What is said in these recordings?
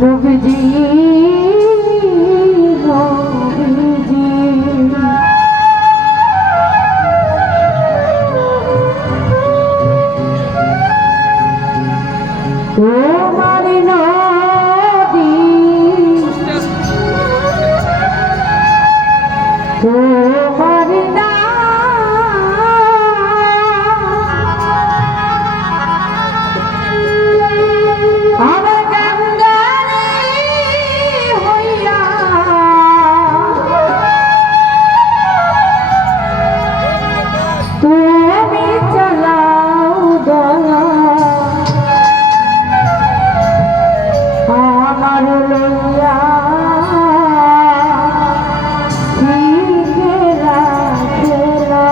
নবীজি নবীজি তোমার নদী তোমার তুমি চালাও দয়া আমার লইয়া খেলা খেলা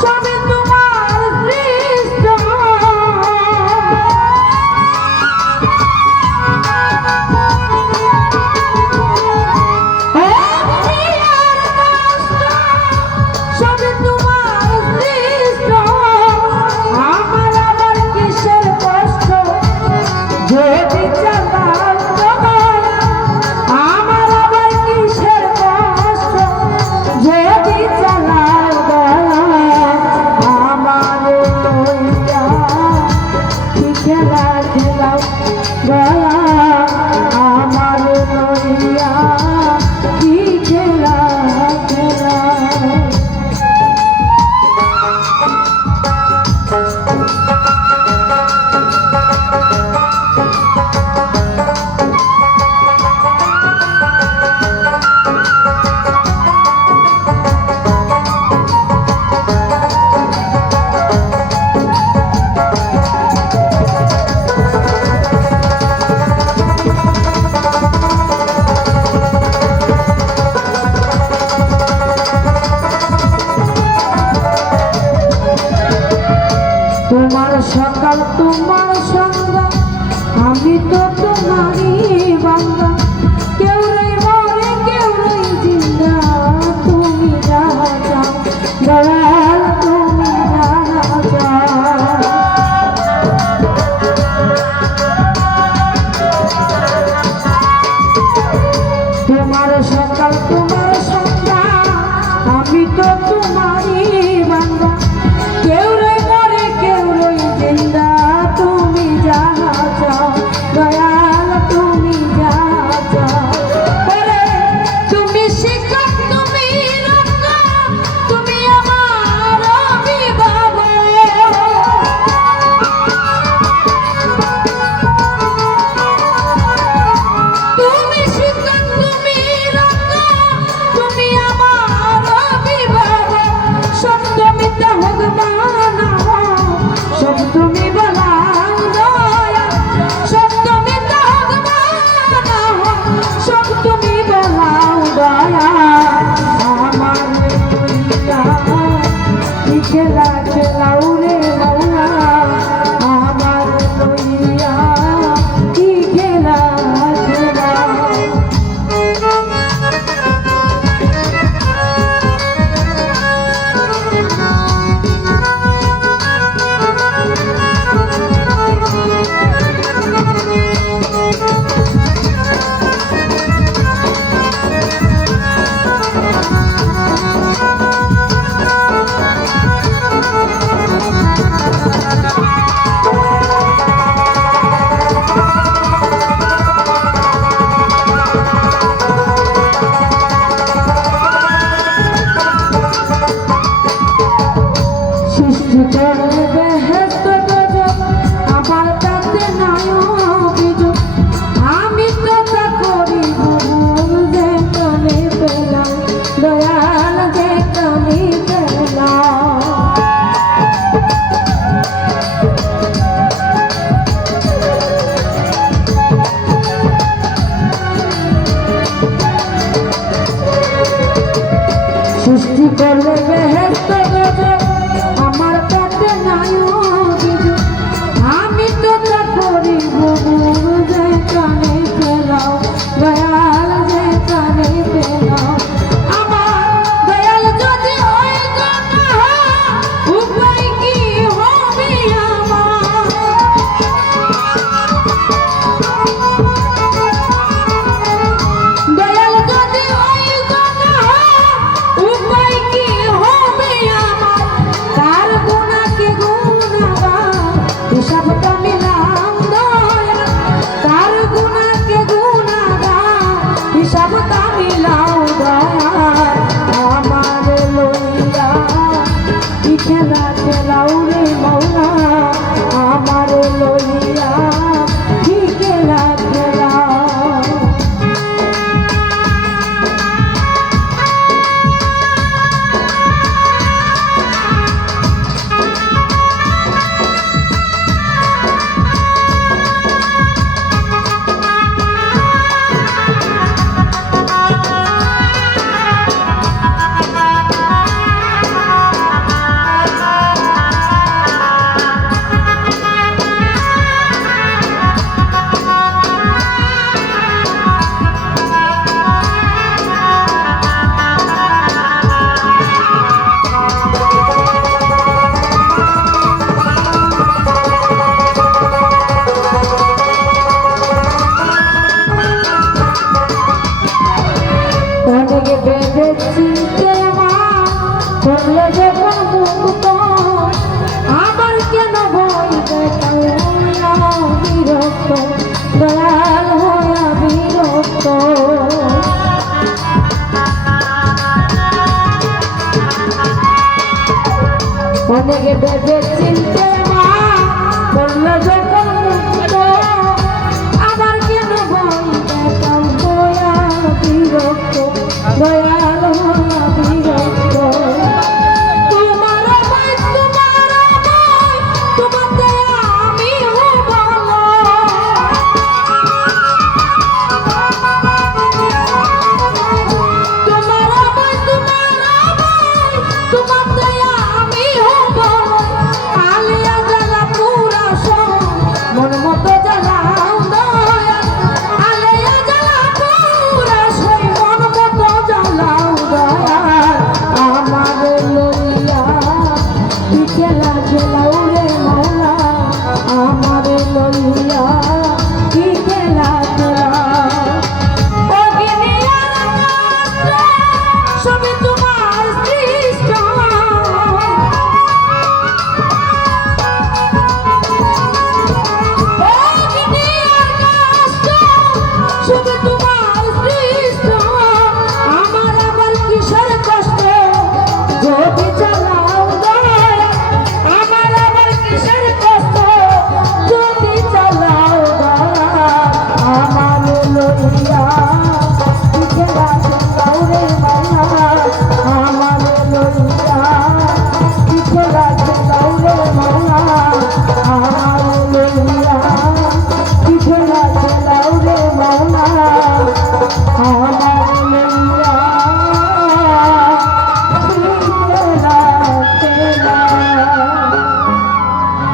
সবে তোমার দৃষ্ট তোমার সকাল তোমার সন্ধ্যা আমি তো তোমারই বান্দা কেউ রই মরে কেউ রই জিন্দা তুমি যাহা চাও দয়াল তুমি যাহা চাও তোমার সকাল তোমার সন্ধ্যা আমি তো তোমারই বান্দা কেউ রই মরে কেউ রই জিন্দা তুমি যাহা চাও দয়াল তুমি যাহা চাও তুমি শিক্ষক তুমি রক্ষক তুমি আমার অভিভাবক তুমি শিক্ষক তুমি রক্ষক তুমি আমার অভিভাবক সত্য মিথ্যা হোক বানাও সব তুমি বলাও দয়া সত্য মিথ্যা হোক বানাও সব তুমি বলাও দয়া আমার লইয়া কি খেলা খেলাও রে মাওলা আমার লইয়া কি খেলা খেলাও সৃষ্টি করে বেহেশত গজব আমার তাতে নাই অভিযোগ আমি তো তা করি ভুল যে তলে পেলাম দয়াল যে তলে পেলাম সৃষ্টি করলে বেহেশত গজব আমার তাতে নাই অভিযোগ আমি তো তা করি ভুল যে কানে পেলাও দয়াল যে কানে পেলাও আমার দয়াল যদি হয় কি খেলা খেলাও রে মৌলা আমার লইয়া কি খেলা খেলা অনেক বেঁধেছি মা করলে যখন মুক্ত আবার কেন ভয় দেখাও বিরক্ত দয়াল হইয়া বিরক্ত অনেক বেঁধেছি মা করলে যখন মুক্ত আবার কেন ভয় দেখাও দয়া বিরক্ত দয়া